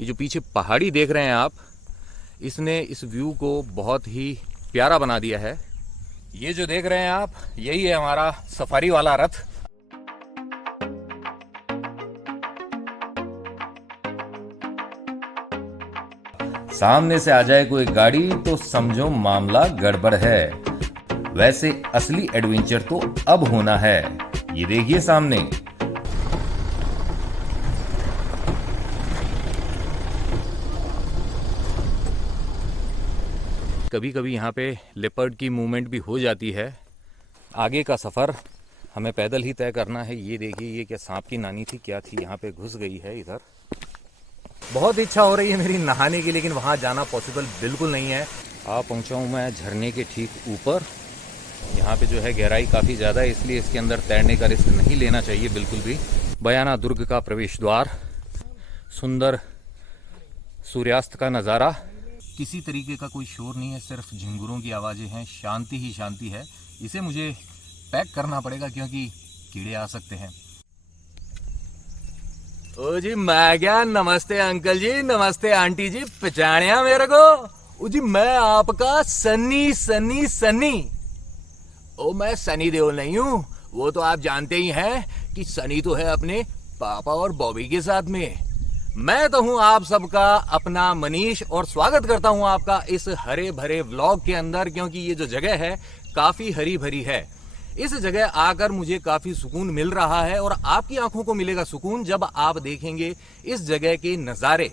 ये जो पीछे पहाड़ी देख रहे हैं आप, इसने इस व्यू को बहुत ही प्यारा बना दिया है। ये जो देख रहे हैं आप, यही है हमारा सफारी वाला रथ। सामने से आ जाए कोई गाड़ी तो समझो मामला गड़बड़ है। वैसे असली एडवेंचर तो अब होना है। ये देखिए सामने। कभी कभी यहाँ पे लेपर्ड की मूवमेंट भी हो जाती है। आगे का सफ़र हमें पैदल ही तय करना है। ये देखिए, ये क्या सांप की नानी थी क्या थी, यहाँ पे घुस गई है इधर। बहुत इच्छा हो रही है मेरी नहाने की, लेकिन वहाँ जाना पॉसिबल बिल्कुल नहीं है। आ पहुँचा हूँ मैं झरने के ठीक ऊपर। यहाँ पे जो है गहराई काफ़ी ज़्यादा है, इसलिए इसके अंदर तैरने का रिस्क नहीं लेना चाहिए बिल्कुल भी। बयाना दुर्ग का प्रवेश द्वार, सुंदर सूर्यास्त का नज़ारा। किसी तरीके का कोई शोर नहीं है, सिर्फ झिंगुरों की आवाज़ें हैं। शांति ही शांति है। इसे मुझे पैक करना पड़ेगा क्योंकि कीड़े आ सकते हैं। ओ जी मैं क्या, नमस्ते अंकल जी, नमस्ते आंटी जी, पहचानिया मेरे को? ओ जी मैं आपका सन्नी सन्नी सन्नी। ओ मैं सनी देओल नहीं हूँ, वो तो आप जानते ही हैं कि सनी तो है अपने पापा और बॉबी के साथ में। मैं तो हूँ आप सबका अपना मनीष और स्वागत करता हूँ आपका इस हरे भरे व्लॉग के अंदर, क्योंकि ये जो जगह है काफी हरी भरी है। इस जगह आकर मुझे काफी सुकून मिल रहा है और आपकी आंखों को मिलेगा सुकून जब आप देखेंगे इस जगह के नज़ारे।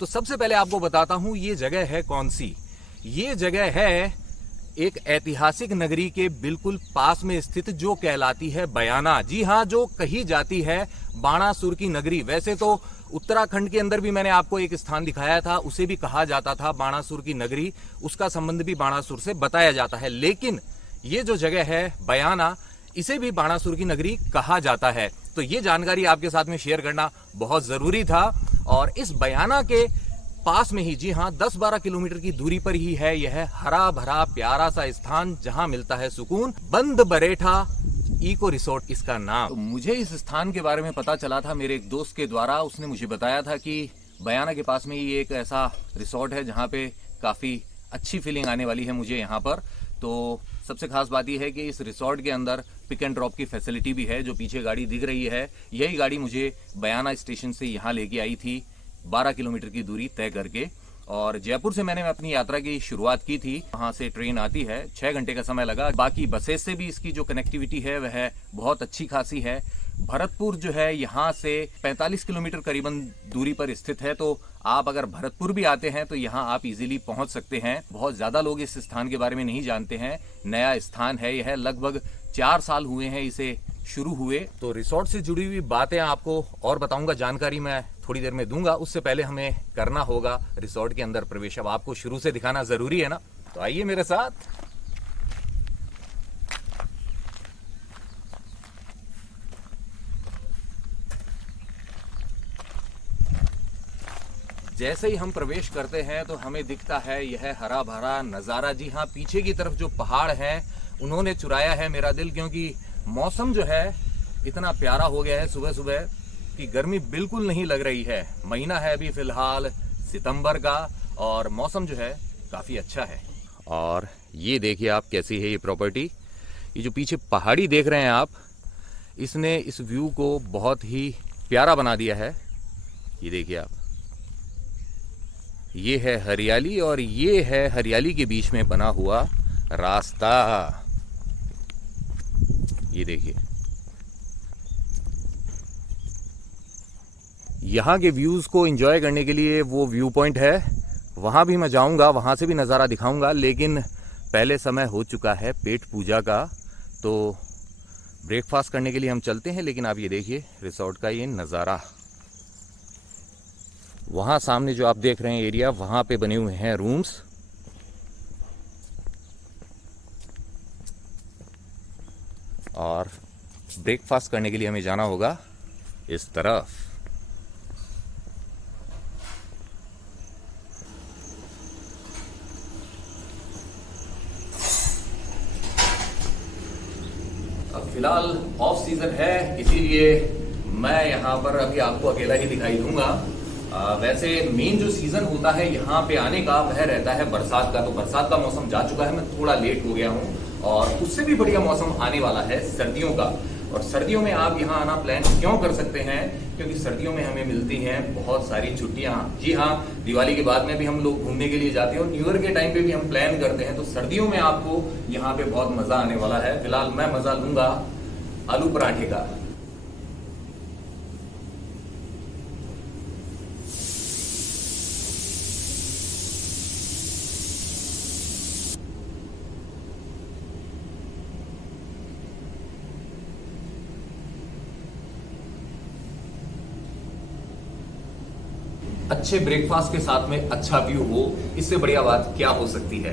तो सबसे पहले आपको बताता हूँ ये जगह है कौन सी। ये जगह है एक ऐतिहासिक नगरी के बिल्कुल पास में स्थित, जो कहलाती है बयाना। जी हाँ, जो कही जाती है बाणासुर की नगरी। वैसे तो उत्तराखंड के अंदर भी मैंने आपको एक स्थान दिखाया था, उसे भी कहा जाता था बाणासुर की नगरी। उसका संबंध भी बाणासुर से बताया जाता है। लेकिन ये जो जगह है बयाना, इसे भी बाणासुर की नगरी कहा जाता है। तो ये जानकारी आपके साथ में शेयर करना बहुत जरूरी था। और इस बयाना के पास में ही, जी हाँ, 10-12 किलोमीटर की दूरी पर ही है यह हरा भरा प्यारा सा स्थान, जहां मिलता है सुकून। बंद बरेठा इको रिसोर्ट इसका नाम। तो मुझे इस स्थान के बारे में पता चला था मेरे एक दोस्त के द्वारा। उसने मुझे बताया था कि बयाना के पास में ही एक ऐसा रिसोर्ट है जहाँ पे काफी अच्छी फीलिंग आने वाली है मुझे यहाँ पर। तो सबसे खास बात यह है कि इस रिसोर्ट के अंदर पिक एंड ड्रॉप की फैसिलिटी भी है। जो पीछे गाड़ी दिख रही है, यही गाड़ी मुझे बयाना स्टेशन से यहाँ लेके आई थी, 12 किलोमीटर की दूरी तय करके। और जयपुर से मैंने अपनी यात्रा की शुरुआत की थी। वहाँ से ट्रेन आती है, 6 घंटे का समय लगा। बाकी बसेस से भी इसकी जो कनेक्टिविटी है वह बहुत अच्छी खासी है। भरतपुर जो है यहाँ से 45 किलोमीटर करीबन दूरी पर स्थित है। तो आप अगर भरतपुर भी आते हैं तो यहाँ आप इजीली पहुँच सकते हैं। बहुत ज़्यादा लोग इस स्थान के बारे में नहीं जानते हैं। नया स्थान है यह, लगभग 4 साल हुए हैं इसे शुरू हुए। तो रिसोर्ट से जुड़ी हुई बातें आपको और बताऊंगा, जानकारी मैं थोड़ी देर में दूंगा। उससे पहले हमें करना होगा रिसोर्ट के अंदर प्रवेश। अब आपको शुरू से दिखाना जरूरी है ना, तो आइए मेरे साथ। जैसे ही हम प्रवेश करते हैं तो हमें दिखता है यह हरा भरा नज़ारा। जी हाँ, पीछे की तरफ जो पहाड़ हैं उन्होंने चुराया है मेरा दिल, क्योंकि मौसम जो है इतना प्यारा हो गया है सुबह सुबह कि गर्मी बिल्कुल नहीं लग रही है। महीना है अभी फिलहाल सितंबर का और मौसम जो है काफ़ी अच्छा है। और ये देखिए आप कैसी है ये प्रॉपर्टी। ये जो पीछे पहाड़ी देख रहे हैं आप, इसने इस व्यू को बहुत ही प्यारा बना दिया है। ये देखिए आप, ये है हरियाली और ये है हरियाली के बीच में बना हुआ रास्ता। ये देखिए, यहाँ के व्यूज को एंजॉय करने के लिए वो व्यू पॉइंट है, वहां भी मैं जाऊंगा, वहां से भी नज़ारा दिखाऊंगा। लेकिन पहले समय हो चुका है पेट पूजा का, तो ब्रेकफास्ट करने के लिए हम चलते हैं। लेकिन आप ये देखिए रिसोर्ट का ये नज़ारा। वहाँ सामने जो आप देख रहे हैं एरिया, वहाँ पे बने हुए हैं रूम्स। और ब्रेकफास्ट करने के लिए हमें जाना होगा इस तरफ। अब फिलहाल ऑफ सीजन है, इसीलिए मैं यहाँ पर अभी आपको अकेला ही दिखाई दूंगा। वैसे मेन जो सीजन होता है यहाँ पे आने का वह रहता है बरसात का। तो बरसात का मौसम जा चुका है, मैं थोड़ा लेट हो गया हूँ, और उससे भी बढ़िया मौसम आने वाला है सर्दियों का। और सर्दियों में आप यहाँ आना प्लान क्यों कर सकते हैं, क्योंकि सर्दियों में हमें मिलती हैं बहुत सारी छुट्टियां। जी हाँ, दिवाली के बाद में भी हम लोग घूमने के लिए जाते हैं और न्यू ईयर के टाइम पे भी हम प्लान करते हैं। तो सर्दियों में आपको यहाँ पे बहुत मजा आने वाला है। फिलहाल मैं मजा लूंगा आलू पराठे का। अच्छे ब्रेकफास्ट के साथ में अच्छा व्यू हो, इससे बढ़िया बात क्या हो सकती है।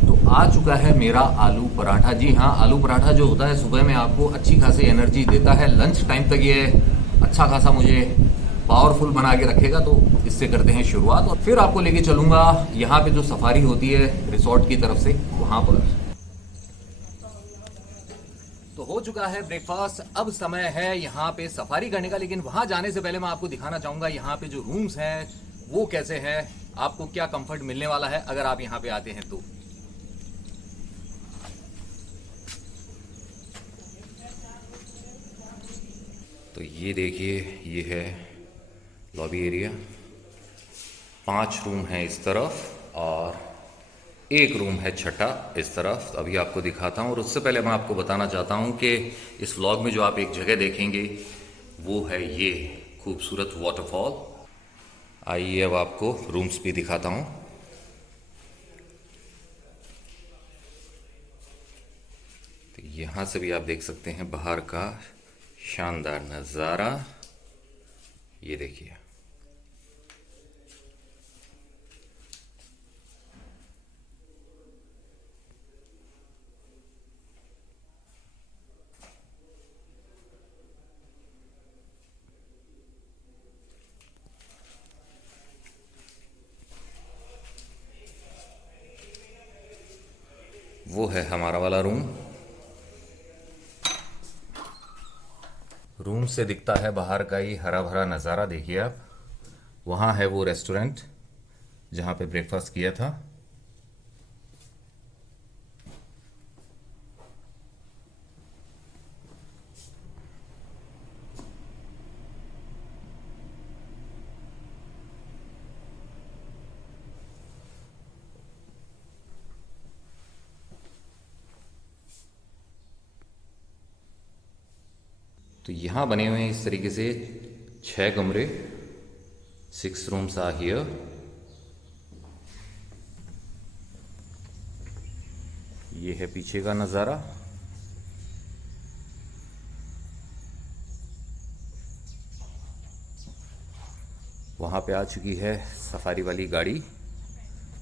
तो आ चुका है मेरा आलू पराठा। जी हाँ, आलू पराठा जो होता है सुबह में आपको अच्छी खासी एनर्जी देता है, लंच टाइम तक ये अच्छा खासा मुझे पावरफुल बना के रखेगा। तो इससे करते हैं शुरुआत, और फिर आपको लेके चलूंगा यहाँ पे जो सफारी होती है रिसोर्ट की तरफ से, वहां पर। तो हो चुका है ब्रेकफास्ट, अब समय है यहाँ पे सफारी करने का। लेकिन वहां जाने से पहले मैं आपको दिखाना चाहूंगा यहाँ पे जो रूम्स हैं वो कैसे हैं, आपको क्या कंफर्ट मिलने वाला है अगर आप यहाँ पे आते हैं तो। तो ये देखिए, ये है लॉबी एरिया। 5 रूम है इस तरफ और एक रूम है छठा इस तरफ। अभी आपको दिखाता हूँ, और उससे पहले मैं आपको बताना चाहता हूँ कि इस व्लॉग में जो आप एक जगह देखेंगे वो है ये खूबसूरत वाटरफॉल। आइए अब आपको रूम्स भी दिखाता हूँ। तो यहाँ से भी आप देख सकते हैं बाहर का शानदार नज़ारा। ये देखिए, वो है हमारा वाला रूम। रूम से दिखता है बाहर का ही हरा भरा नज़ारा। देखिए आप, वहाँ है वो रेस्टोरेंट जहाँ पे ब्रेकफास्ट किया था। तो यहाँ बने हुए हैं इस तरीके से 6 कमरे, 6 रूम्स आर हियर। ये है पीछे का नज़ारा। वहाँ पे आ चुकी है सफारी वाली गाड़ी,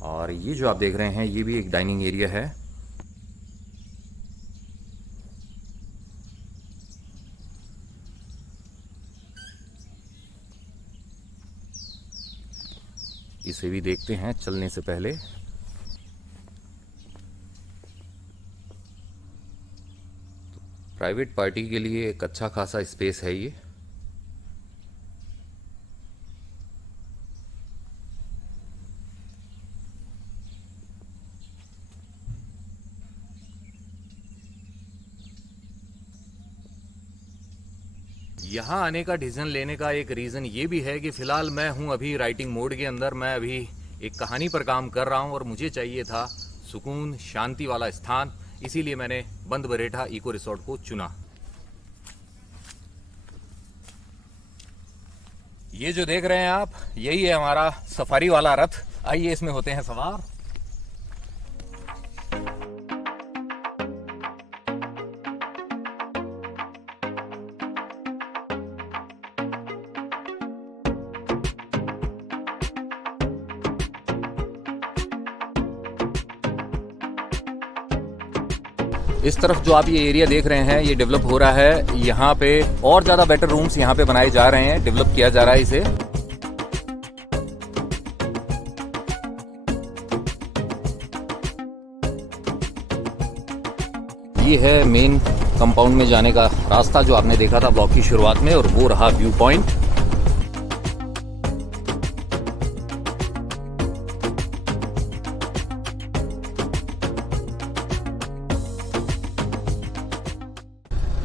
और ये जो आप देख रहे हैं ये भी एक डाइनिंग एरिया है। इसे भी देखते हैं चलने से पहले। प्राइवेट पार्टी के लिए एक अच्छा खासा स्पेस है ये। यहाँ आने का डिसीजन लेने का एक रीज़न ये भी है कि फ़िलहाल मैं हूँ अभी राइटिंग मोड के अंदर। मैं अभी एक कहानी पर काम कर रहा हूँ और मुझे चाहिए था सुकून, शांति वाला स्थान। इसीलिए मैंने बंद बरेठा इको रिसोर्ट को चुना। ये जो देख रहे हैं आप, यही है हमारा सफारी वाला रथ। आइए इसमें होते हैं सवार। इस तरफ जो आप ये एरिया देख रहे हैं ये डेवलप हो रहा है। यहाँ पे और ज़्यादा बेटर रूम्स यहाँ पे बनाए जा रहे हैं, डेवलप किया जा रहा है इसे। ये है मेन कंपाउंड में जाने का रास्ता जो आपने देखा था ब्लॉग की शुरुआत में, और वो रहा व्यू पॉइंट।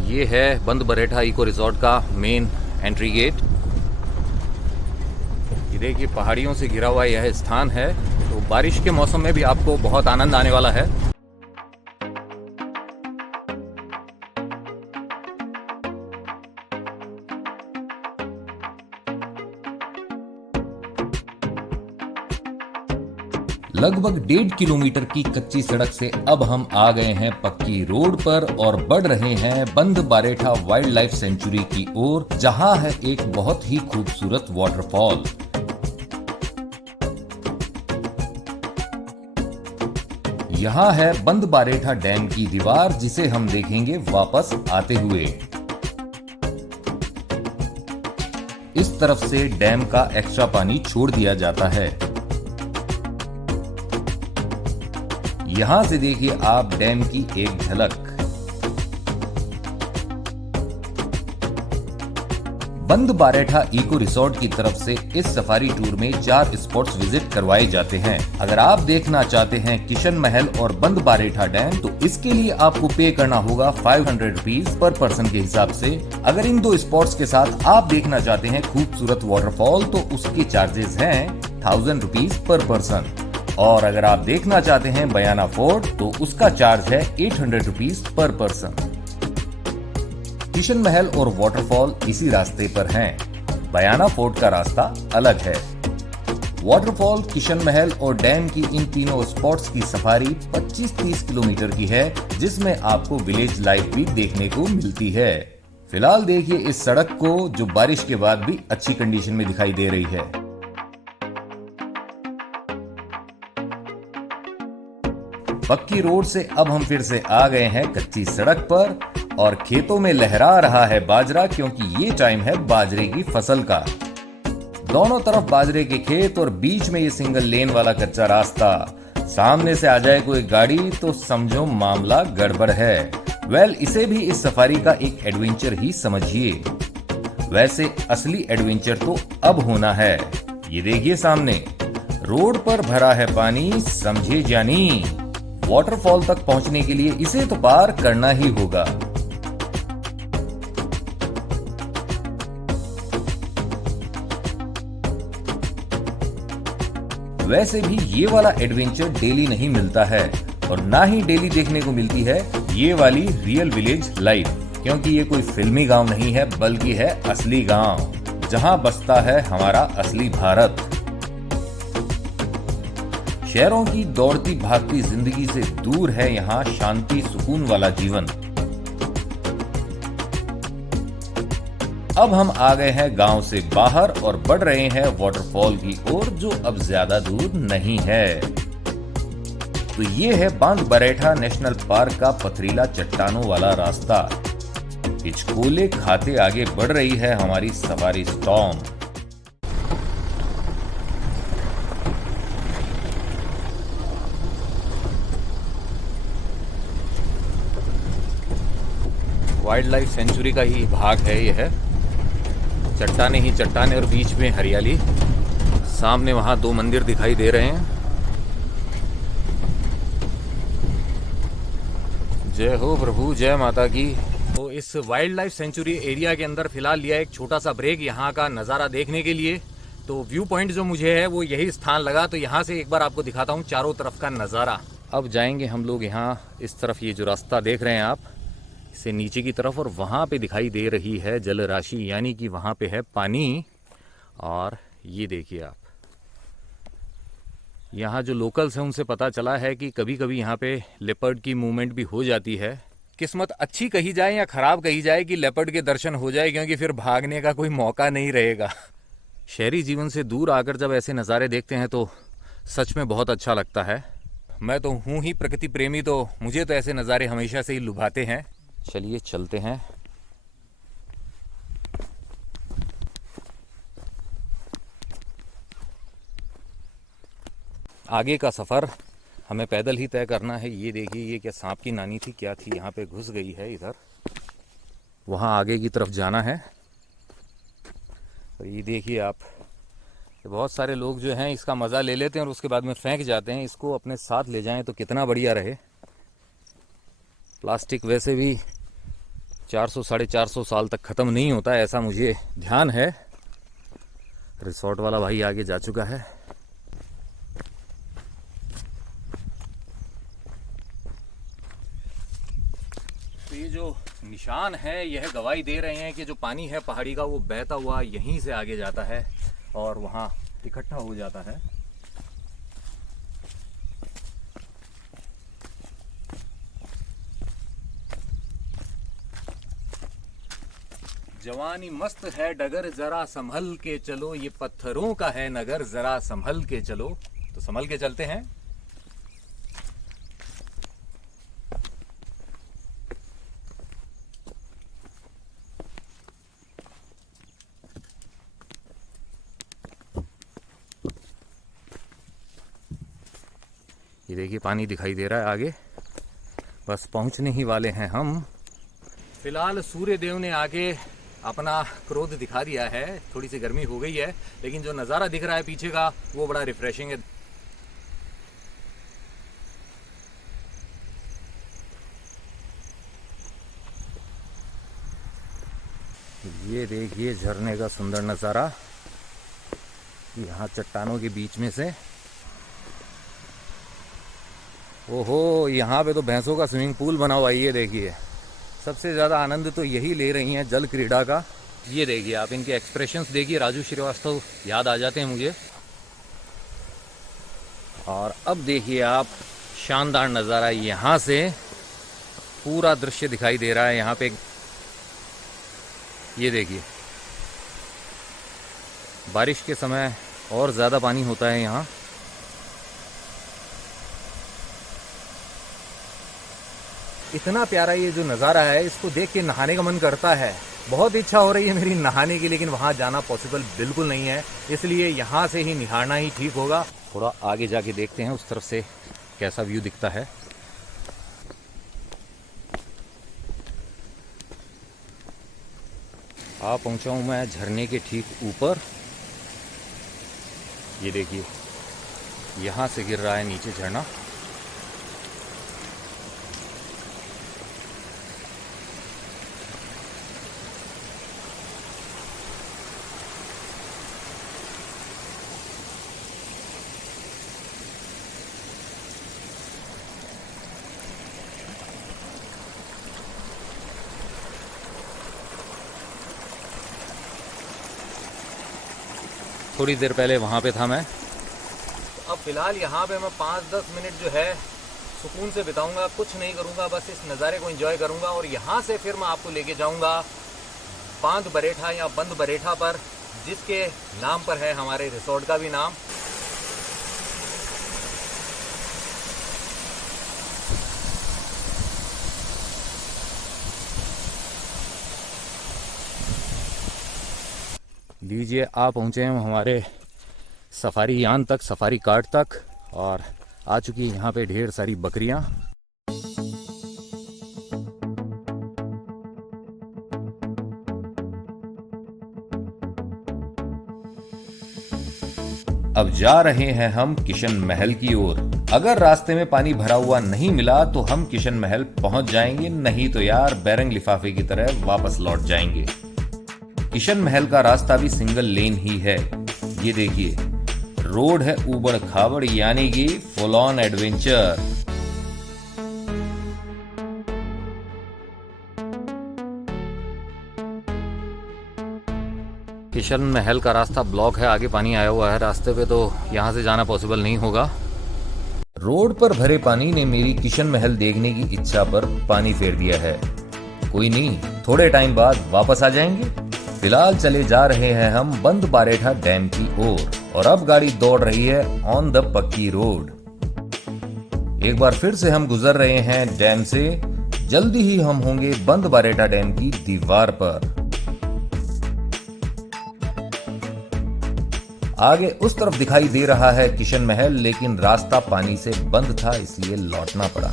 ये है बंद बरेठा इको रिजॉर्ट का मेन एंट्री गेट। ये देखिए पहाड़ियों से घिरा हुआ यह स्थान है, तो बारिश के मौसम में भी आपको बहुत आनंद आने वाला है। लगभग 1.5 किलोमीटर की कच्ची सड़क से अब हम आ गए हैं पक्की रोड पर और बढ़ रहे हैं बंद बारेठा वाइल्ड लाइफ सेंचुरी की ओर, जहां है एक बहुत ही खूबसूरत वाटरफॉल। यहां है बंद बारेठा डैम की दीवार, जिसे हम देखेंगे वापस आते हुए। इस तरफ से डैम का एक्स्ट्रा पानी छोड़ दिया जाता है। यहां से देखिए आप डैम की एक झलक। बंद बारेठा इको रिसोर्ट की तरफ से इस सफारी टूर में 4 स्पॉट्स विजिट करवाए जाते हैं। अगर आप देखना चाहते हैं किशन महल और बंद बारेठा डैम, तो इसके लिए आपको पे करना होगा 500 रुपीज पर पर्सन के हिसाब से। अगर इन 2 स्पॉट्स के साथ आप देखना चाहते हैं खूबसूरत वाटरफॉल, तो उसके चार्जेस हैं 1000 रुपीज पर पर्सन। और अगर आप देखना चाहते हैं बयाना फोर्ट, तो उसका चार्ज है 800 रुपीज पर पर्सन। किशन महल और वाटरफॉल इसी रास्ते पर हैं। बयाना फोर्ट का रास्ता अलग है। वाटरफॉल, किशन महल और डैम की इन तीनों स्पॉट्स की सफारी 25-30 किलोमीटर की है, जिसमें आपको विलेज लाइफ भी देखने को मिलती है। फिलहाल देखिए इस सड़क को, जो बारिश के बाद भी अच्छी कंडीशन में दिखाई दे रही है। पक्की रोड से अब हम फिर से आ गए हैं कच्ची सड़क पर और खेतों में लहरा रहा है बाजरा, क्योंकि ये टाइम है बाजरे की फसल का। दोनों तरफ बाजरे के खेत और बीच में ये सिंगल लेन वाला कच्चा रास्ता। सामने से आ जाए कोई गाड़ी तो समझो मामला गड़बड़ है। इसे भी इस सफारी का एक एडवेंचर ही समझिए। वैसे असली एडवेंचर तो अब होना है। ये देखिए सामने रोड पर भरा है पानी, समझे जानी। वाटरफॉल तक पहुंचने के लिए इसे तो पार करना ही होगा। वैसे भी ये वाला एडवेंचर डेली नहीं मिलता है, और ना ही डेली देखने को मिलती है ये वाली रियल विलेज लाइफ, क्योंकि ये कोई फिल्मी गांव नहीं है, बल्कि है असली गांव, जहां बसता है हमारा असली भारत। शहरों की दौड़ती भागती जिंदगी से दूर है यहाँ शांति सुकून वाला जीवन। अब हम आ गए हैं गांव से बाहर और बढ़ रहे हैं वाटरफॉल की ओर, जो अब ज्यादा दूर नहीं है। तो ये है बंद बारेठा नेशनल पार्क का पथरीला चट्टानों वाला रास्ता। हिचकोले खाते आगे बढ़ रही है हमारी सवारी स्टॉर्म। वाइल्ड लाइफ सेंचुरी का ही भाग है यह। चट्टाने ही चट्टाने और बीच में हरियाली। सामने वहां 2 मंदिर दिखाई दे रहे हैं। जय हो प्रभु, जय माता की। तो इस वाइल्ड लाइफ सेंचुरी एरिया के अंदर फिलहाल लिया एक छोटा सा ब्रेक यहाँ का नज़ारा देखने के लिए। तो व्यू पॉइंट जो मुझे है वो यही स्थान लगा, तो यहाँ से एक बार आपको दिखाता हूँ चारों तरफ का नज़ारा। अब जाएंगे हम लोग यहाँ इस तरफ, ये जो रास्ता देख रहे हैं आप, से नीचे की तरफ, और वहाँ पे दिखाई दे रही है जल राशि, यानी कि वहाँ पे है पानी। और ये देखिए आप, यहाँ जो लोकल्स हैं उनसे पता चला है कि कभी कभी यहाँ पे लेपर्ड की मूवमेंट भी हो जाती है। किस्मत अच्छी कही जाए या खराब कही जाए कि लेपर्ड के दर्शन हो जाए, क्योंकि फिर भागने का कोई मौका नहीं रहेगा। शहरी जीवन से दूर आकर जब ऐसे नज़ारे देखते हैं तो सच में बहुत अच्छा लगता है। मैं तो हूँ ही प्रकृति प्रेमी, तो मुझे तो ऐसे नज़ारे हमेशा से ही लुभाते हैं। चलिए चलते हैं। आगे का सफ़र हमें पैदल ही तय करना है। ये देखिए, ये क्या सांप की नानी थी क्या थी, यहाँ पे घुस गई है इधर। वहाँ आगे की तरफ जाना है। और ये देखिए आप, बहुत सारे लोग जो हैं इसका मज़ा ले लेते हैं और उसके बाद में फेंक जाते हैं। इसको अपने साथ ले जाएं तो कितना बढ़िया रहे। प्लास्टिक वैसे भी 400 450 साल तक ख़त्म नहीं होता है, ऐसा मुझे ध्यान है। रिसोर्ट वाला भाई आगे जा चुका है। तो ये जो निशान है यह गवाही दे रहे हैं कि जो पानी है पहाड़ी का वो बहता हुआ यहीं से आगे जाता है और वहाँ इकट्ठा हो जाता है। जवानी मस्त है डगर जरा संभल के चलो, ये पत्थरों का है नगर जरा संभल के चलो। तो संभल के चलते हैं। ये देखिए पानी दिखाई दे रहा है आगे, बस पहुंचने ही वाले हैं हम। फिलहाल सूर्य देव ने आगे अपना क्रोध दिखा दिया है, थोड़ी सी गर्मी हो गई है, लेकिन जो नज़ारा दिख रहा है पीछे का वो बड़ा रिफ्रेशिंग है। ये देखिए झरने का सुंदर नज़ारा यहाँ चट्टानों के बीच में से। ओहो, यहाँ पे तो भैंसों का स्विमिंग पूल बना हुआ है। ये देखिए सबसे ज़्यादा आनंद तो यही ले रही हैं जल क्रीड़ा का। ये देखिए आप इनके एक्सप्रेशंस देखिए, राजू श्रीवास्तव याद आ जाते हैं मुझे। और अब देखिए आप शानदार नज़ारा, यहाँ से पूरा दृश्य दिखाई दे रहा है। यहाँ पे ये देखिए बारिश के समय और ज़्यादा पानी होता है यहाँ। इतना प्यारा ये जो नज़ारा है, इसको देख के नहाने का मन करता है। बहुत इच्छा हो रही है मेरी नहाने की, लेकिन वहाँ जाना पॉसिबल बिल्कुल नहीं है, इसलिए यहाँ से ही निहारना ही ठीक होगा। थोड़ा आगे जाके देखते हैं उस तरफ से कैसा व्यू दिखता है। आ पहुँचा हूँ मैं झरने के ठीक ऊपर। ये देखिए यहाँ से गिर रहा है नीचे झरना। थोड़ी देर पहले वहाँ पे था मैं। अब फिलहाल यहाँ पे मैं 5-10 मिनट जो है सुकून से बिताऊंगा, कुछ नहीं करूँगा, बस इस नज़ारे को एंजॉय करूँगा। और यहाँ से फिर मैं आपको लेके जाऊँगा बांध बरेठा या बंद बरेठा पर, जिसके नाम पर है हमारे रिसोर्ट का भी नाम। लीजिए आ पहुँचे हम हमारे सफारी यान तक, सफारी कार्ट तक, और आ चुकी है यहाँ पे ढेर सारी बकरियाँ। अब जा रहे हैं हम किशन महल की ओर। अगर रास्ते में पानी भरा हुआ नहीं मिला तो हम किशन महल पहुंच जाएंगे, नहीं तो यार बैरंग लिफाफे की तरह वापस लौट जाएंगे। किशन महल का रास्ता भी सिंगल लेन ही है। ये देखिए रोड है ऊबड़ खाबड़, यानी कि फुल ऑन एडवेंचर। किशन महल का रास्ता ब्लॉक है, आगे पानी आया हुआ है रास्ते पे, तो यहाँ से जाना पॉसिबल नहीं होगा। रोड पर भरे पानी ने मेरी किशन महल देखने की इच्छा पर पानी फेर दिया है। कोई नहीं, थोड़े टाइम बाद वापस आ जाएंगे। फिलहाल चले जा रहे हैं हम बंद बारेठा डैम की ओर, और अब गाड़ी दौड़ रही है ऑन द पक्की रोड। एक बार फिर से हम गुजर रहे हैं डैम से। जल्दी ही हम होंगे बंद बारेठा डैम की दीवार पर। आगे उस तरफ दिखाई दे रहा है किशन महल, लेकिन रास्ता पानी से बंद था, इसलिए लौटना पड़ा।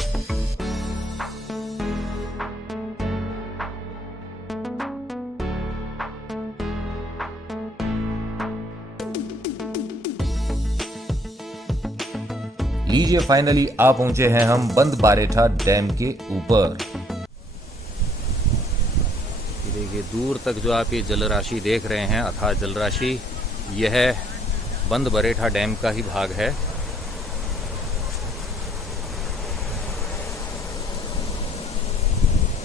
लीजिए फाइनली आ पहुंचे हैं हम बंद बारेठा डैम के ऊपर। ये दूर तक जो आप ये जलराशि देख रहे हैं, अथाह जलराशि, यह बंद बरेठा डैम का ही भाग है।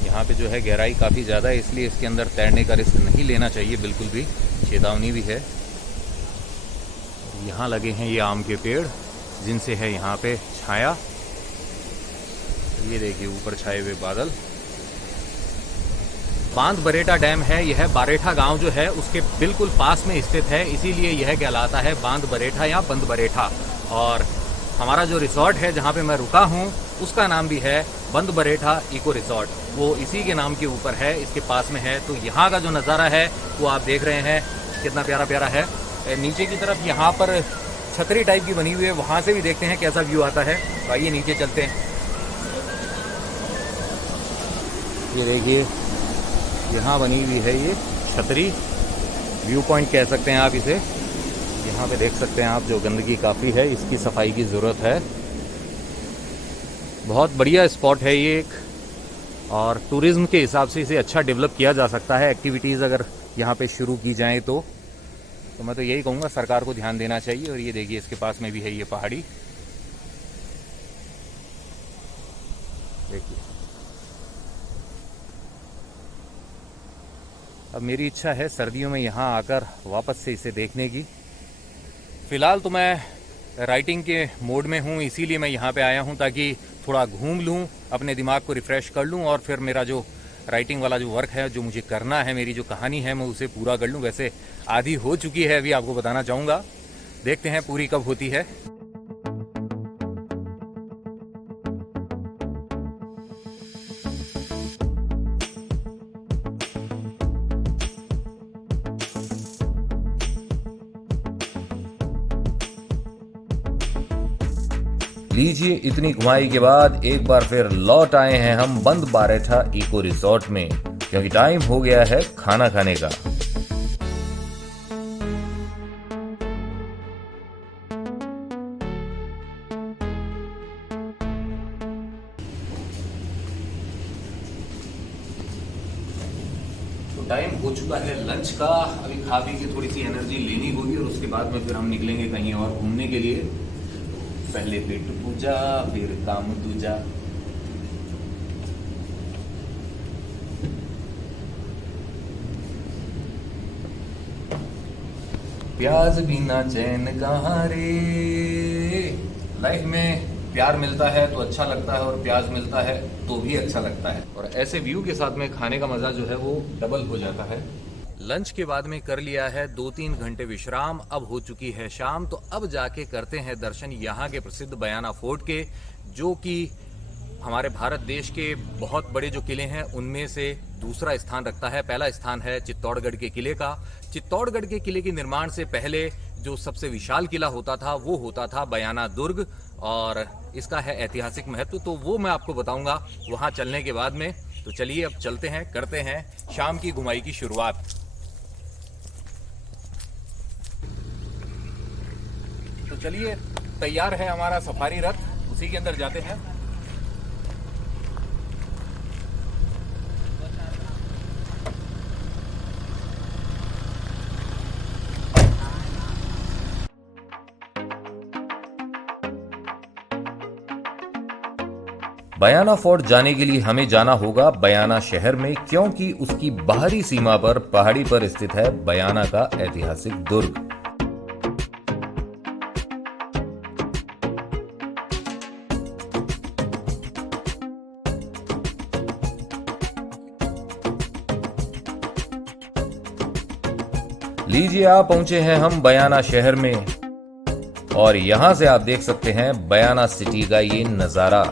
यहाँ पे जो है गहराई काफ़ी ज़्यादा है, इसलिए इसके अंदर तैरने का रिस्क नहीं लेना चाहिए बिल्कुल भी, चेतावनी भी है। यहाँ लगे हैं ये आम के पेड़, जिनसे है यहाँ पे छाया। ये देखिए ऊपर छाए हुए बादल। बांध बरेठा डैम है, यह बारेठा गांव जो है उसके बिल्कुल पास में स्थित है, इसीलिए यह कहलाता है बांध बरेठा या बंद बरेठा। और हमारा जो रिसोर्ट है जहाँ पे मैं रुका हूँ उसका नाम भी है बंद बरेठा इको रिसोर्ट, वो इसी के नाम के ऊपर है, इसके पास में है। तो यहाँ का जो नज़ारा है वो आप देख रहे हैं कितना प्यारा प्यारा है। नीचे की तरफ यहाँ पर छतरी टाइप की बनी हुई है, वहाँ से भी देखते हैं कैसा व्यू आता है। तो आइए नीचे चलते हैं। ये देखिए यहाँ बनी हुई है ये छतरी, व्यू पॉइंट कह सकते हैं आप इसे। यहाँ पे देख सकते हैं आप जो गंदगी काफ़ी है, इसकी सफाई की ज़रूरत है। बहुत बढ़िया स्पॉट है ये एक, और टूरिज़्म के हिसाब से इसे अच्छा डेवलप किया जा सकता है। एक्टिविटीज़ अगर यहाँ पे शुरू की जाएँ तो मैं तो यही कहूँगा सरकार को ध्यान देना चाहिए। और ये देखिए इसके पास में भी है ये पहाड़ी, देखिए। अब मेरी इच्छा है सर्दियों में यहाँ आकर वापस से इसे देखने की। फ़िलहाल तो मैं राइटिंग के मोड में हूँ, इसीलिए मैं यहाँ पे आया हूँ ताकि थोड़ा घूम लूँ, अपने दिमाग को रिफ़्रेश कर लूँ, और फिर मेरा जो राइटिंग वाला जो वर्क है, जो मुझे करना है, मेरी जो कहानी है, मैं उसे पूरा कर लूँ। वैसे आधी हो चुकी है, अभी आपको बताना चाहूँगा, देखते हैं पूरी कब होती है। लीजिए, इतनी घुमाई के बाद एक बार फिर लौट आए हैं हम बंद बरेठा इको रिसोर्ट में, क्योंकि टाइम हो गया है खाना खाने का। तो टाइम हो चुका है लंच का, अभी खा पी के थोड़ी सी एनर्जी लेनी होगी, और उसके बाद में फिर हम निकलेंगे कहीं और घूमने के लिए। पहले पेट पूजा फिर काम दूजा। प्याज बिना चैन कहाँ रे। लाइफ में प्यार मिलता है तो अच्छा लगता है, और प्याज मिलता है तो भी अच्छा लगता है, और ऐसे व्यू के साथ में खाने का मजा जो है वो डबल हो जाता है। लंच के बाद में कर लिया है 2-3 घंटे विश्राम, अब हो चुकी है शाम, तो अब जाके करते हैं दर्शन यहाँ के प्रसिद्ध बयाना फोर्ट के, जो कि हमारे भारत देश के बहुत बड़े जो किले हैं उनमें से दूसरा स्थान रखता है। पहला स्थान है चित्तौड़गढ़ के किले का। चित्तौड़गढ़ के किले के निर्माण से पहले जो सबसे विशाल किला होता था वो होता था बयाना दुर्ग, और इसका है ऐतिहासिक महत्व, तो वो मैं आपको बताऊंगा वहाँ चलने के बाद में। तो चलिए अब चलते हैं, करते हैं शाम की घुमाई की शुरुआत। तो चलिए, तैयार है हमारा सफारी रथ, उसी के अंदर जाते हैं। बयाना फोर्ट जाने के लिए हमें जाना होगा बयाना शहर में, क्योंकि उसकी बाहरी सीमा पर पहाड़ी पर स्थित है बयाना का ऐतिहासिक दुर्ग। लीजिए, आप पहुंचे हैं हम बयाना शहर में, और यहां से आप देख सकते हैं बयाना सिटी का ये नजारा।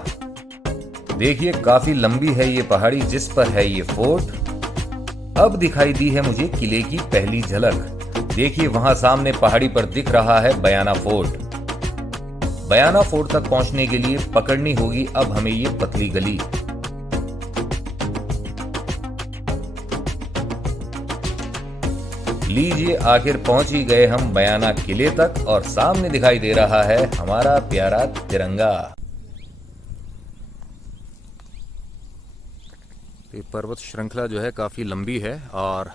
देखिए, काफी लंबी है ये पहाड़ी जिस पर है ये फोर्ट। अब दिखाई दी है मुझे किले की पहली झलक। देखिए, वहां सामने पहाड़ी पर दिख रहा है बयाना फोर्ट। बयाना फोर्ट तक पहुंचने के लिए पकड़नी होगी अब हमें ये पतली गली। लीजिए, आखिर पहुंच ही गए हम बयाना किले तक, और सामने दिखाई दे रहा है हमारा प्यारा तिरंगा। तो ये पर्वत श्रृंखला जो है काफ़ी लंबी है और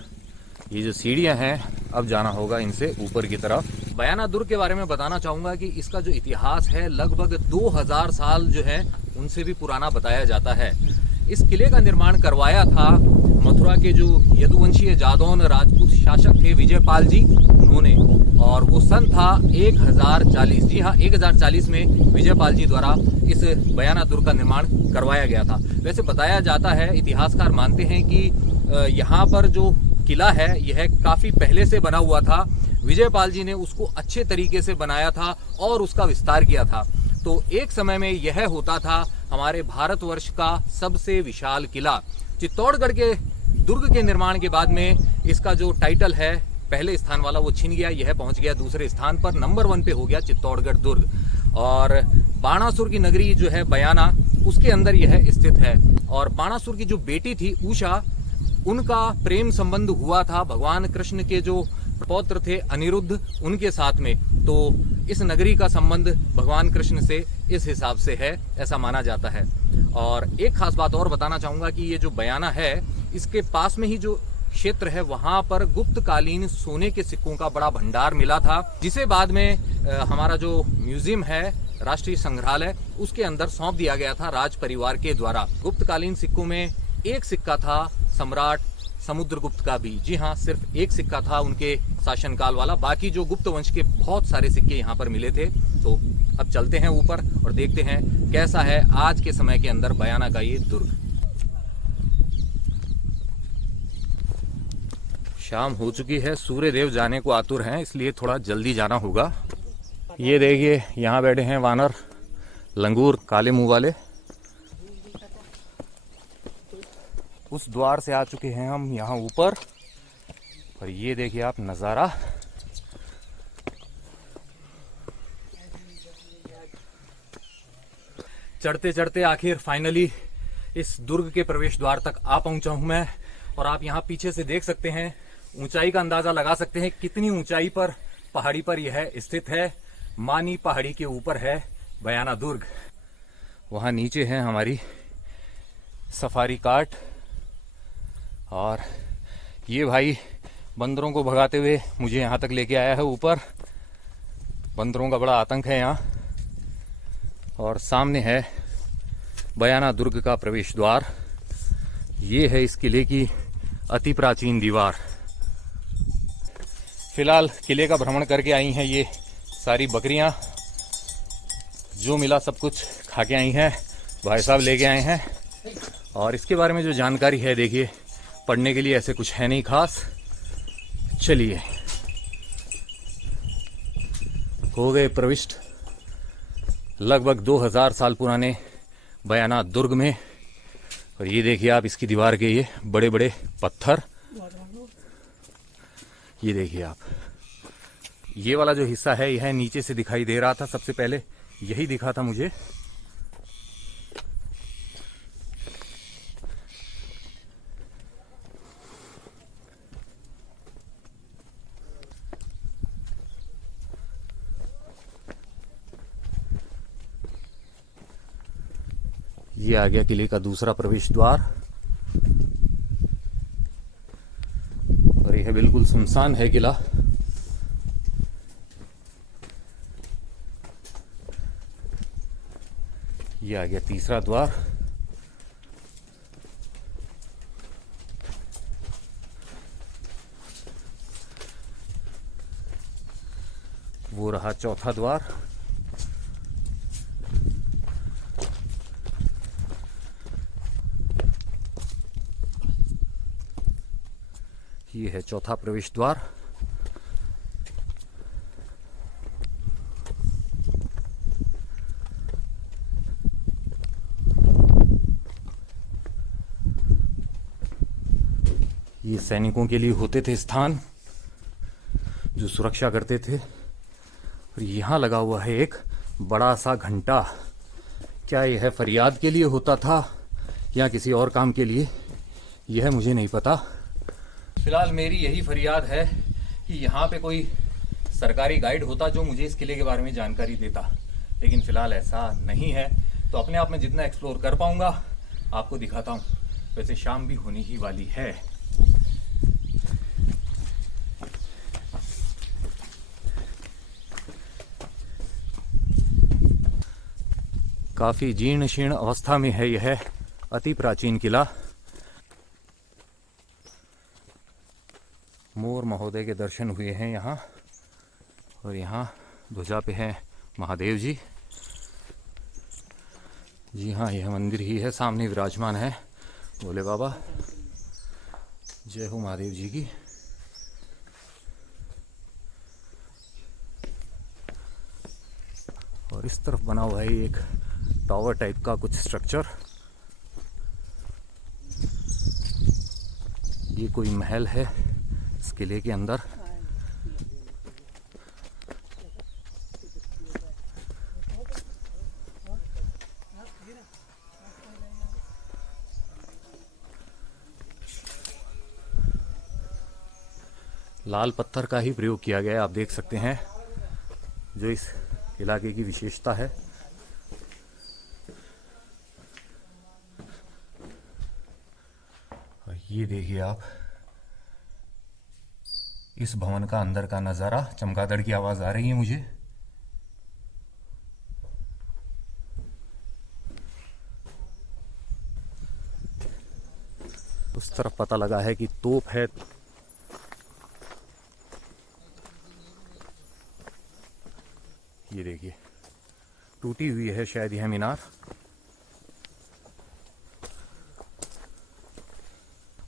ये जो सीढ़ियां हैं अब जाना होगा इनसे ऊपर की तरफ। बयाना दुर्ग के बारे में बताना चाहूँगा कि इसका जो इतिहास है लगभग 2000 साल जो है उनसे भी पुराना बताया जाता है। इस किले का निर्माण करवाया था मथुरा के जो यदुवंशीय जादौन राजपूत शासक थे विजयपाल जी, उन्होंने, और वो सन था 1040। जी हाँ, 1040 में विजयपाल जी द्वारा इस बयाना दुर्ग का निर्माण करवाया गया था। वैसे बताया जाता है, इतिहासकार मानते हैं कि यहाँ पर जो किला है यह काफी पहले से बना हुआ था। विजयपाल जी ने उसको अच्छे तरीके से बनाया था और उसका विस्तार किया था। तो एक समय में यह होता था हमारे भारतवर्ष का सबसे विशाल किला। चित्तौड़गढ़ के दुर्ग के निर्माण के बाद में इसका जो टाइटल है पहले स्थान वाला वो छिन गया, यह पहुंच गया दूसरे स्थान पर, नंबर 1 पे हो गया चित्तौड़गढ़ दुर्ग। और बाणासुर की नगरी जो है बयाना, उसके अंदर यह स्थित है। और बाणासुर की जो बेटी थी उषा, उनका प्रेम संबंध हुआ था भगवान कृष्ण के जो पौत्र थे अनिरुद्ध, उनके साथ में। तो इस नगरी का संबंध भगवान कृष्ण से इस हिसाब से है, ऐसा माना जाता है। और एक खास बात और बताना चाहूंगा कि ये जो बयाना है, इसके पास में ही जो क्षेत्र है वहां पर गुप्तकालीन सोने के सिक्कों का बड़ा भंडार मिला था, जिसे बाद में हमारा जो म्यूजियम है राष्ट्रीय संग्रहालय, उसके अंदर सौंप दिया गया था राज परिवार के द्वारा। गुप्तकालीन सिक्कों में एक सिक्का था सम्राट समुद्रगुप्त का भी। जी हाँ, सिर्फ एक सिक्का था उनके शासनकाल वाला, बाकी जो गुप्त वंश के बहुत सारे सिक्के यहाँ पर मिले थे। तो अब चलते हैं ऊपर और देखते हैं कैसा है आज के समय के अंदर बयाना का ये दुर्ग। शाम हो चुकी है, सूर्य देव जाने को आतुर हैं, इसलिए थोड़ा जल्दी जाना होगा। ये देखिए यहाँ बैठे हैं वानर, लंगूर, काले मुंह वाले। उस द्वार से आ चुके हैं हम यहाँ ऊपर, और ये देखिए आप नज़ारा। चढ़ते चढ़ते आखिर फाइनली इस दुर्ग के प्रवेश द्वार तक आ पहुंचा हूं मैं। और आप यहाँ पीछे से देख सकते हैं, ऊंचाई का अंदाजा लगा सकते हैं कितनी ऊंचाई पर, पहाड़ी पर यह स्थित है। मानी पहाड़ी के ऊपर है बयाना दुर्ग। वहां नीचे है हमारी सफारी कार्ट, और ये भाई बंदरों को भगाते हुए मुझे यहाँ तक लेके आया है ऊपर। बंदरों का बड़ा आतंक है यहाँ। और सामने है बयाना दुर्ग का प्रवेश द्वार। ये है इस किले की अति प्राचीन दीवार। फिलहाल किले का भ्रमण करके आई हैं ये सारी बकरियां, जो मिला सब कुछ खा के आई हैं, भाई साहब लेके आए हैं। और इसके बारे में जो जानकारी है देखिए, पढ़ने के लिए ऐसे कुछ है नहीं खास। चलिए, हो गए प्रविष्ट लगभग 2000 साल पुराने बयाना दुर्ग में। और ये देखिए आप इसकी दीवार के ये बड़े बड़े पत्थर, ये देखिए आप, ये वाला जो हिस्सा है यह नीचे से दिखाई दे रहा था, सबसे पहले यही दिखा था मुझे। ये आ गया किले का दूसरा प्रवेश द्वार, और यह बिल्कुल सुनसान है किला। ये आ गया तीसरा द्वार। वो रहा चौथा द्वार। ये है चौथा प्रवेश द्वार। ये सैनिकों के लिए होते थे स्थान, जो सुरक्षा करते थे। और यहाँ लगा हुआ है एक बड़ा सा घंटा। क्या यह फरियाद के लिए होता था या किसी और काम के लिए, यह मुझे नहीं पता। फिलहाल मेरी यही फरियाद है कि यहाँ पे कोई सरकारी गाइड होता जो मुझे इस किले के बारे में जानकारी देता, लेकिन फिलहाल ऐसा नहीं है। तो अपने आप में जितना एक्सप्लोर कर पाऊंगा आपको दिखाता हूँ। वैसे शाम भी होने ही वाली है। काफी जीर्ण शीर्ण अवस्था में है यह अति प्राचीन किला। मोर महोदय के दर्शन हुए हैं यहाँ, और यहाँ ध्वजा पे है महादेव जी। जी हाँ, यह मंदिर ही है, सामने विराजमान है भोले बाबा। जय हो महादेव जी की। और इस तरफ बना हुआ है एक टावर टाइप का कुछ स्ट्रक्चर। ये कोई महल है इस किले के अंदर। लाल पत्थर का ही प्रयोग किया गया है, आप देख सकते हैं, जो इस इलाके की विशेषता है। और ये देखिए आप, इस भवन का अंदर का नज़ारा। चमगादड़ की आवाज़ आ रही है मुझे। उस तरफ पता लगा है कि तोप है। ये देखिए, टूटी हुई है शायद यह मीनार।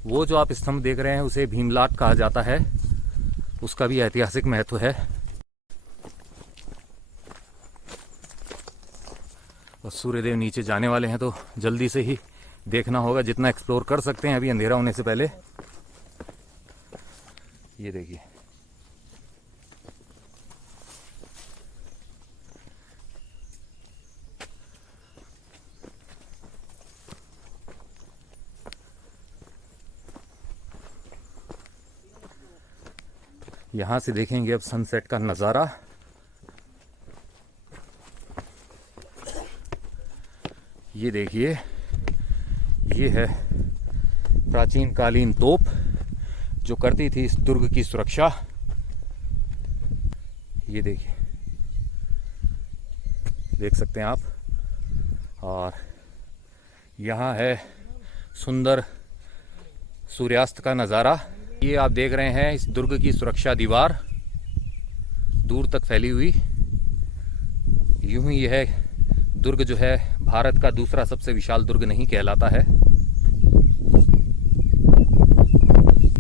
वो जो आप स्तंभ देख रहे हैं उसे भीमलाट कहा जाता है, उसका भी ऐतिहासिक महत्व है। और सूर्यदेव नीचे जाने वाले हैं, तो जल्दी से ही देखना होगा, जितना एक्सप्लोर कर सकते हैं अभी अंधेरा होने से पहले। ये देखिए, यहां से देखेंगे अब सनसेट का नज़ारा। ये देखिए, ये है प्राचीन कालीन तोप जो करती थी इस दुर्ग की सुरक्षा। ये देखिए, देख सकते हैं आप। और यहाँ है सुंदर सूर्यास्त का नज़ारा। ये आप देख रहे हैं इस दुर्ग की सुरक्षा दीवार दूर तक फैली हुई। यूं ही यह दुर्ग जो है भारत का दूसरा सबसे विशाल दुर्ग नहीं कहलाता है।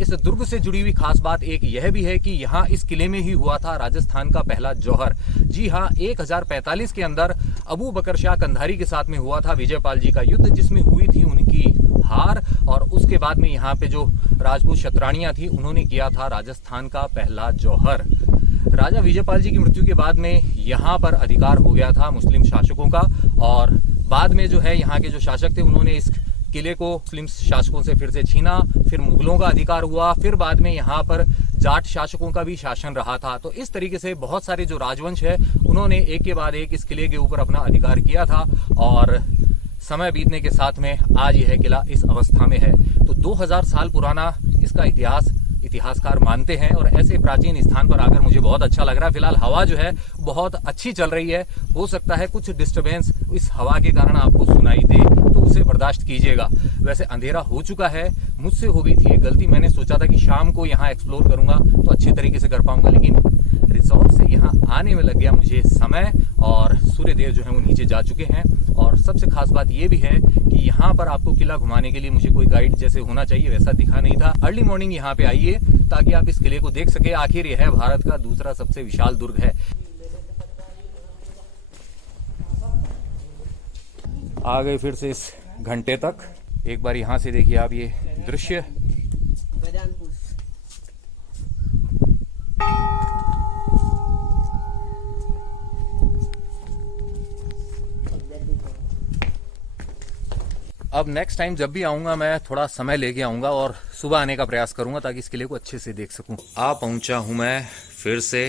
इस दुर्ग से जुड़ी हुई खास बात एक यह भी है कि यहाँ इस किले में ही हुआ था राजस्थान का पहला जौहर। जी हाँ, 1045 के अंदर अबू बकर शाह कंधारी के साथ में हुआ था विजयपाल जी का युद्ध, जिसमें हुई थी उनकी हार। और उसके बाद में यहाँ पे जो राजपूत क्षत्राणियां थी, उन्होंने किया था राजस्थान का पहला जौहर। राजा विजयपाल जी की मृत्यु के बाद में यहाँ पर अधिकार हो गया था मुस्लिम शासकों का। और बाद में जो है यहाँ के जो शासक थे, उन्होंने इस किले को मुस्लिम शासकों से फिर से छीना। फिर मुगलों का अधिकार हुआ। फिर बाद में यहाँ पर जाट शासकों का भी शासन रहा था। तो इस तरीके से बहुत सारे जो राजवंश है, उन्होंने एक के बाद एक इस किले के ऊपर अपना अधिकार किया था। और समय बीतने के साथ में आज यह किला इस अवस्था में है। तो 2000 साल पुराना इसका इतिहासकार मानते हैं। और ऐसे प्राचीन स्थान पर आकर मुझे बहुत अच्छा लग रहा है। फिलहाल हवा जो है बहुत अच्छी चल रही है। हो सकता है कुछ डिस्टरबेंस इस हवा के कारण आपको सुनाई दे, तो उसे बर्दाश्त कीजिएगा। वैसे अंधेरा हो चुका है, मुझसे हो गई थी ये गलती। मैंने सोचा था कि शाम को यहाँ एक्सप्लोर करूंगा तो अच्छे तरीके से कर पाऊंगा, लेकिन रिजॉर्ट से यहाँ आने में लग गया मुझे समय। और सूर्यदेव जो है वो नीचे जा चुके हैं। और सबसे खास बात ये भी है कि यहाँ पर आपको किला घुमाने के लिए मुझे कोई गाइड जैसे होना चाहिए वैसा दिखा नहीं था। अर्ली मॉर्निंग यहाँ पे आइए ताकि आप इस किले को देख सके। आखिर यह भारत का दूसरा सबसे विशाल दुर्ग है। आ गए फिर से इस घंटे तक। एक बार यहाँ से देखिए आप ये दृश्य। अब नेक्स्ट टाइम जब भी आऊंगा मैं थोड़ा समय लेके आऊंगा और सुबह आने का प्रयास करूंगा ताकि इस किले को अच्छे से देख सकूं। आ पहुंचा हूं मैं फिर से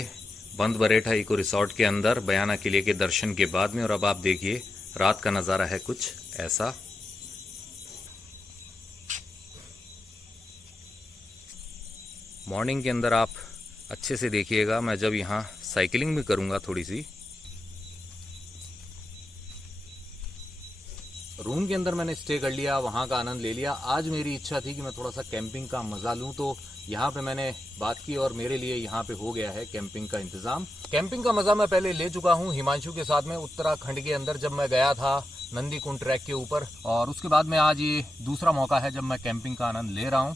बंद बरेठा इको रिसोर्ट के अंदर बयाना किले के दर्शन के बाद में। और अब आप देखिए रात का नज़ारा है कुछ ऐसा। मॉर्निंग के अंदर आप अच्छे से देखिएगा, मैं जब यहाँ साइकिलिंग भी करूँगा थोड़ी सी। रूम के अंदर मैंने स्टे कर लिया, वहाँ का आनंद ले लिया। आज मेरी इच्छा थी कि मैं थोड़ा सा कैंपिंग का मज़ा लूँ, तो यहाँ पे मैंने बात की और मेरे लिए यहाँ पे हो गया है कैंपिंग का इंतज़ाम। कैंपिंग का मज़ा मैं पहले ले चुका हूँ हिमांशु के साथ में उत्तराखंड के अंदर, जब मैं गया था नंदी कुंड ट्रैक के ऊपर, और उसके बाद में आज ये दूसरा मौका है जब मैं कैंपिंग का आनंद ले रहा हूँ।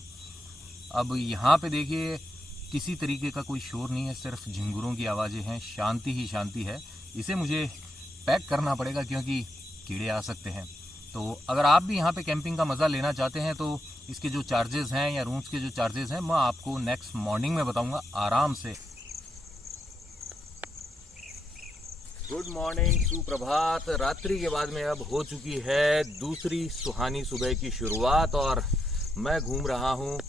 अब यहाँ पे देखिए किसी तरीके का कोई शोर नहीं है, सिर्फ झिंगुरों की आवाज़ें हैं, शांति ही शांति है। इसे मुझे पैक करना पड़ेगा क्योंकि कीड़े आ सकते हैं। तो अगर आप भी यहाँ पे कैंपिंग का मज़ा लेना चाहते हैं तो इसके जो चार्जेस हैं या रूम्स के जो चार्जेस हैं मैं आपको नेक्स्ट मॉर्निंग में बताऊंगा आराम से। गुड मॉर्निंग, सुप्रभात। रात्रि के बाद में अब हो चुकी है दूसरी सुहानी सुबह की शुरुआत और मैं घूम रहा हूँ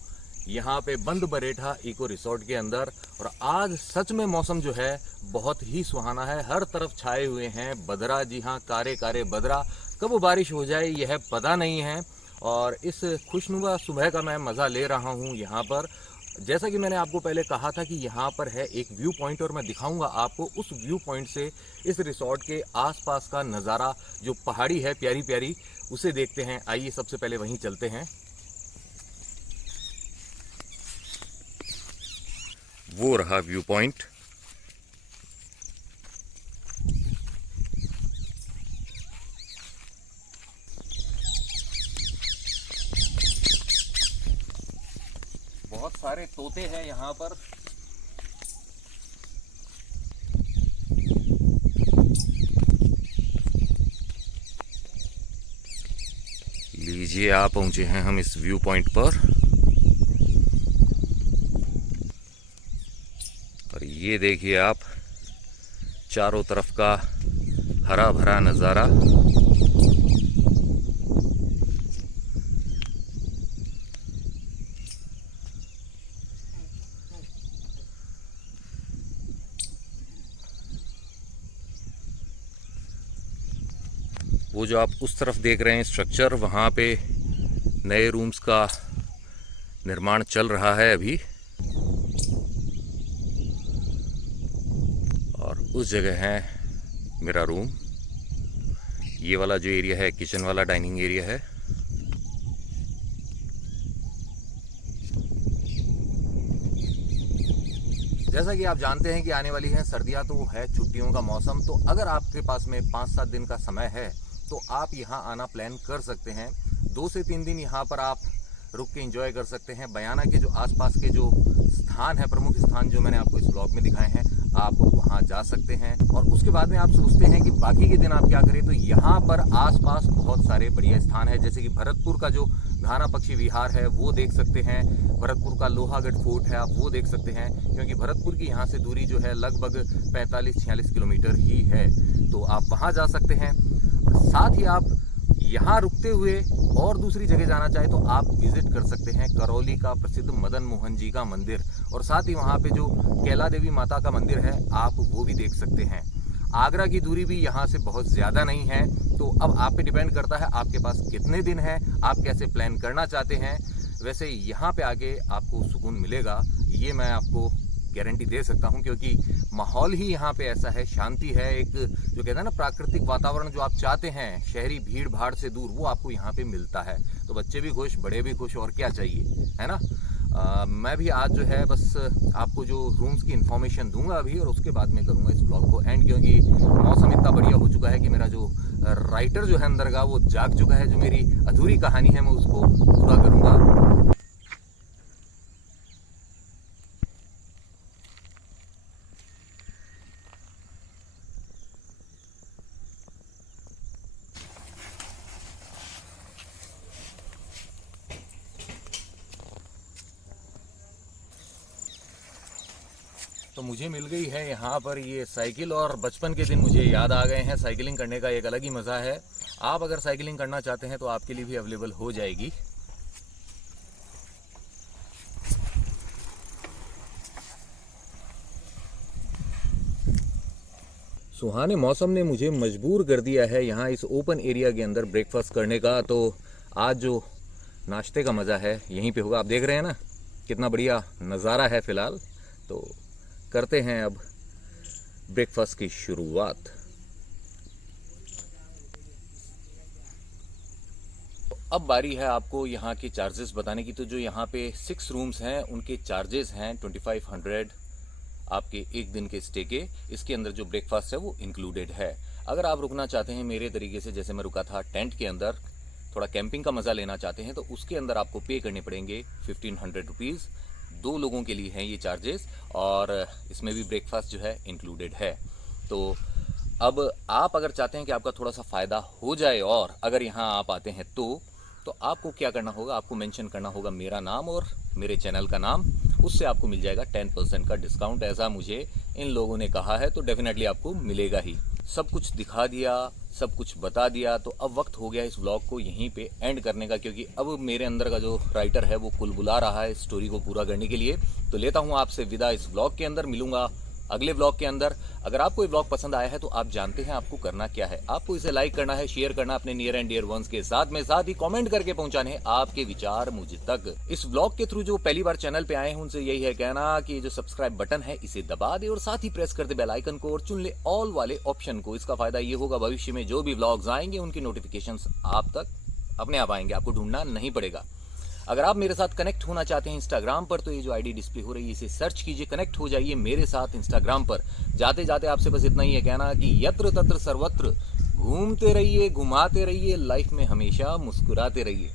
यहाँ पे बंद बरेठा इको रिसोर्ट के अंदर। और आज सच में मौसम जो है बहुत ही सुहाना है, हर तरफ छाए हुए हैं बदरा, जी हाँ कारे कारे बदरा। कब बारिश हो जाए यह पता नहीं है। और इस खुशनुमा सुबह का मैं मज़ा ले रहा हूँ यहाँ पर। जैसा कि मैंने आपको पहले कहा था कि यहाँ पर है एक व्यू पॉइंट और मैं दिखाऊंगा आपको उस व्यू पॉइंट से इस रिसोर्ट के आसपास का नज़ारा, जो पहाड़ी है प्यारी प्यारी, उसे देखते हैं। आइए सबसे पहले वहीं चलते हैं। वो रहा व्यू पॉइंट। बहुत सारे तोते हैं यहाँ पर। लीजिए, आ पहुंचे हैं हम इस व्यू पॉइंट पर और ये देखिए आप चारों तरफ का हरा भरा नज़ारा। वो जो आप उस तरफ देख रहे हैं स्ट्रक्चर, वहाँ पे नए रूम्स का निर्माण चल रहा है अभी। और उस जगह है मेरा रूम। ये वाला जो एरिया है किचन वाला डाइनिंग एरिया है। जैसा कि आप जानते हैं कि आने वाली है सर्दियाँ, तो है छुट्टियों का मौसम। तो अगर आपके पास में 5-7 दिन का समय है तो आप यहाँ आना प्लान कर सकते हैं। 2 से 3 दिन यहाँ पर आप रुक के एंजॉय कर सकते हैं। बयाना के जो आसपास के जो स्थान है, प्रमुख स्थान जो मैंने आपको इस ब्लॉग में दिखाए हैं, आप वहाँ जा सकते हैं। और उसके बाद में आप सोचते हैं कि बाकी के दिन आप क्या करें, तो यहाँ पर आसपास बहुत सारे बढ़िया स्थान है। जैसे कि भरतपुर का जो घाना पक्षी विहार है वो देख सकते हैं। भरतपुर का लोहागढ़ फोर्ट है, आप वो देख सकते हैं, क्योंकि भरतपुर की यहाँ से दूरी जो है लगभग 45-46 किलोमीटर ही है। तो आप वहाँ जा सकते हैं। साथ ही आप यहाँ रुकते हुए और दूसरी जगह जाना चाहे तो आप विजिट कर सकते हैं करौली का प्रसिद्ध मदन मोहन जी का मंदिर, और साथ ही वहाँ पे जो कैला देवी माता का मंदिर है आप वो भी देख सकते हैं। आगरा की दूरी भी यहाँ से बहुत ज़्यादा नहीं है। तो अब आप पे डिपेंड करता है आपके पास कितने दिन है, आप कैसे प्लान करना चाहते हैं। वैसे यहाँ पे आके आपको सुकून मिलेगा, ये मैं आपको गारंटी दे सकता हूँ, क्योंकि माहौल ही यहाँ पे ऐसा है, शांति है। एक जो कहते हैं ना प्राकृतिक वातावरण जो आप चाहते हैं शहरी भीड़ भाड़ से दूर, वो आपको यहाँ पे मिलता है। तो बच्चे भी खुश, बड़े भी खुश, और क्या चाहिए, है ना। मैं भी आज जो है बस आपको जो रूम्स की इन्फॉर्मेशन दूंगा अभी, और उसके बाद में करूँगा इस ब्लॉग को एंड, क्योंकि मौसम इतना बढ़िया हो चुका है कि मेरा जो राइटर जो है अंदर का वो जाग चुका है। जो मेरी अधूरी कहानी है मैं उसको पूरा करूँगा। तो मुझे मिल गई है यहाँ पर ये साइकिल, और बचपन के दिन मुझे याद आ गए हैं। साइकिलिंग करने का एक अलग ही मज़ा है। आप अगर साइकिलिंग करना चाहते हैं तो आपके लिए भी अवेलेबल हो जाएगी। सुहाने मौसम ने मुझे मजबूर कर दिया है यहाँ इस ओपन एरिया के अंदर ब्रेकफास्ट करने का। तो आज जो नाश्ते का मज़ा है यहीं पे होगा। आप देख रहे हैं ना, कितना बढ़िया नज़ारा है फिलहाल। तो करते हैं अब ब्रेकफास्ट की शुरुआत। अब बारी है आपको यहाँ के चार्जेस बताने की। तो जो यहाँ पे 6 रूम्स हैं उनके चार्जेस हैं 2500 आपके एक दिन के स्टे के। इसके अंदर जो ब्रेकफास्ट है वो इंक्लूडेड है। अगर आप रुकना चाहते हैं मेरे तरीके से, जैसे मैं रुका था टेंट के अंदर, थोड़ा कैंपिंग का मज़ा लेना चाहते हैं, तो उसके अंदर आपको पे करने पड़ेंगे 1500 रुपीज़। 2 लोगों के लिए हैं ये चार्जेस, और इसमें भी ब्रेकफास्ट जो है इंक्लूडेड है। तो अब आप अगर चाहते हैं कि आपका थोड़ा सा फ़ायदा हो जाए, और अगर यहाँ आप आते हैं तो आपको क्या करना होगा, आपको मेंशन करना होगा मेरा नाम और मेरे चैनल का नाम। उससे आपको मिल जाएगा 10% का डिस्काउंट। ऐसा मुझे इन लोगों ने कहा है, तो डेफिनेटली आपको मिलेगा ही। सब कुछ दिखा दिया, सब कुछ बता दिया। तो अब वक्त हो गया इस व्लॉग को यहीं पे एंड करने का, क्योंकि अब मेरे अंदर का जो राइटर है वो कुल बुला रहा है स्टोरी को पूरा करने के लिए। तो लेता हूँ आपसे विदा इस व्लॉग के अंदर। मिलूंगा अगले व्लॉग के अंदर। अगर आपको ये व्लॉग पसंद आया है तो आप जानते हैं आपको करना क्या है। आपको इसे लाइक करना है, शेयर करना अपने नियर एंड डियर वंस के साथ में, साथ ही कमेंट करके पहुंचाने हैं आपके विचार मुझ तक। इस व्लॉग के थ्रू जो पहली बार चैनल पे आए हैं उनसे यही है कहना कि जो सब्सक्राइब बटन है इसे दबा दे और साथ ही प्रेस कर दे बेल आइकन को और चुन ले ऑल वाले ऑप्शन को। इसका फायदा ये होगा भविष्य में जो भी व्लॉग्स आएंगे उनकी नोटिफिकेशन आप तक अपने आप आएंगे, आपको ढूंढना नहीं पड़ेगा। अगर आप मेरे साथ कनेक्ट होना चाहते हैं इंस्टाग्राम पर, तो ये जो आईडी डिस्प्ले हो रही है इसे सर्च कीजिए, कनेक्ट हो जाइए मेरे साथ इंस्टाग्राम पर। जाते जाते आपसे बस इतना ही है कहना कि यत्र तत्र सर्वत्र घूमते रहिए, घुमाते रहिए, लाइफ में हमेशा मुस्कुराते रहिए।